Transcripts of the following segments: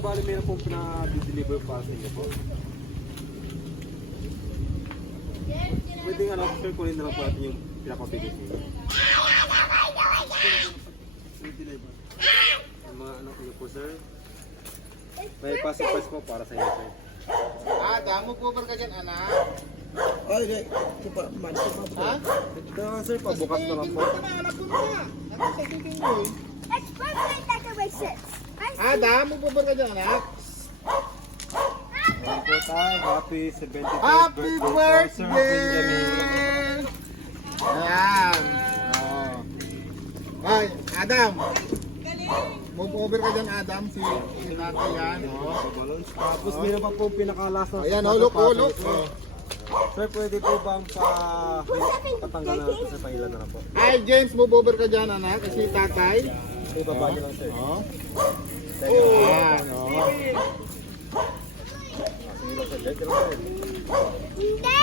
bali meron pong pinadideliver para sa inyo po. Pwede nga lang, sir, kunin na lang po natin yung pinaka-biggest niyo. Yung mga anak niyo po, sir. May pass po para sa inyo, sir. Damo po ba ka dyan, anak? Ay, di. Ito pa, man. Ha? Ito na, sir, pabukas na lang po. Anak ko na. Ano sa titing mo eh? It's birthday decorations. Damo po ba ka dyan, anak? Ayan po tayo. Happy 73rd Happy birthday po, Sir Benjamin. birthday! Ayan. Ay, Adam. Move over ka dyan, Adam. Si tatay yan. Balloons. Tapos meron pa po pinaka-last na. Ayan, hulok. Sir, pwede po bang patanggal na natin sa pailan na lang po? Hi, James. Move over ka dyan, anak. Si tatay. May baba niyo lang, sir. Ayan, Sige lang, sir. Diretso lang, sir. Hindi!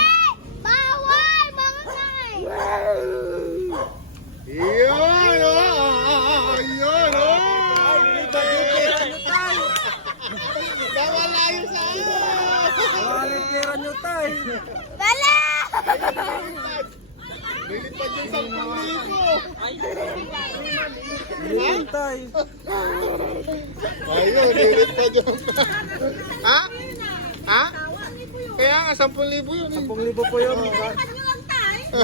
Bawal, mga guys! Yun, Yun, Nawala yun sa iyo! Walit pera nyo, tay! Wala! Lilipad yung 10,000! Ayun, tay! Ayun, lilipad yung... Ha? Ha? Kaya nga, 10,000 yun. 10,000 po yun.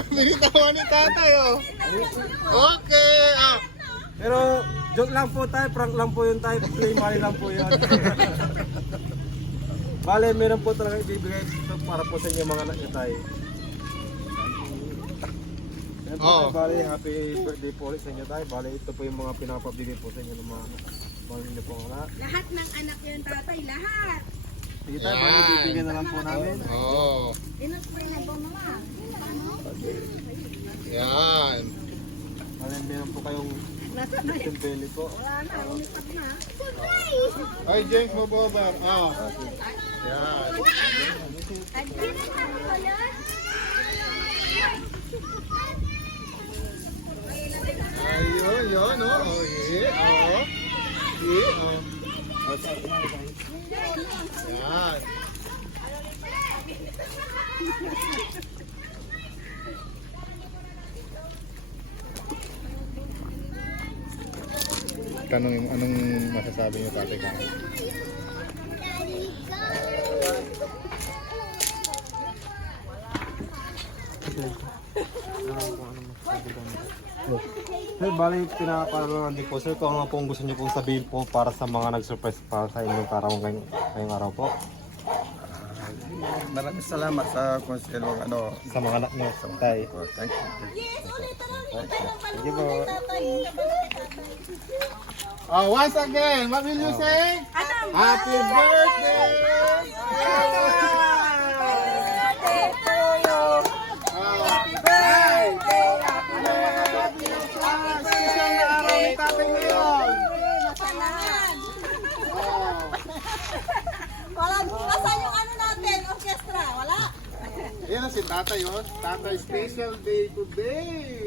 Binitawan ni tatay, oh. Okay, Pero, joke lang po tayo, prank lang po yun tayo, play money lang po yun. Bale, meron po talaga ibibigay para po sa inyo mga anak nyo tayo. Ayan po tayo, bale, happy birthday po ulit sa inyo tayo. Bale, ito po yung mga pinapabili po sa inyo ng mga inyo pong anak. Lahat ng anak yun, tatay. Lahat. Sige tayo, bale, bibigyan na lang po namin. Inaspray na po naman. Yan. Bale, meron po kayong Nasa na yun. belly po. Wala na, umitak na. Ay, James, move over. Yan. Ayun, yun, Yan. Tanong anong masasabi niyo tatay ka? Sir, bali, pinapanood din po. Sir, kung ano pong gusto niyo pong sabihin po para sa mga nag-surprise para sa inyong karawang ngayong araw po. Maraming salamat sa konselong Sa mga anak niyo, tay. Thank you. Thank you po. Once again, what will you say? Happy birthday! Wala, nasaan yung ano natin, orchestra? Wala. Ayan si tatay yun. Tatay special day today.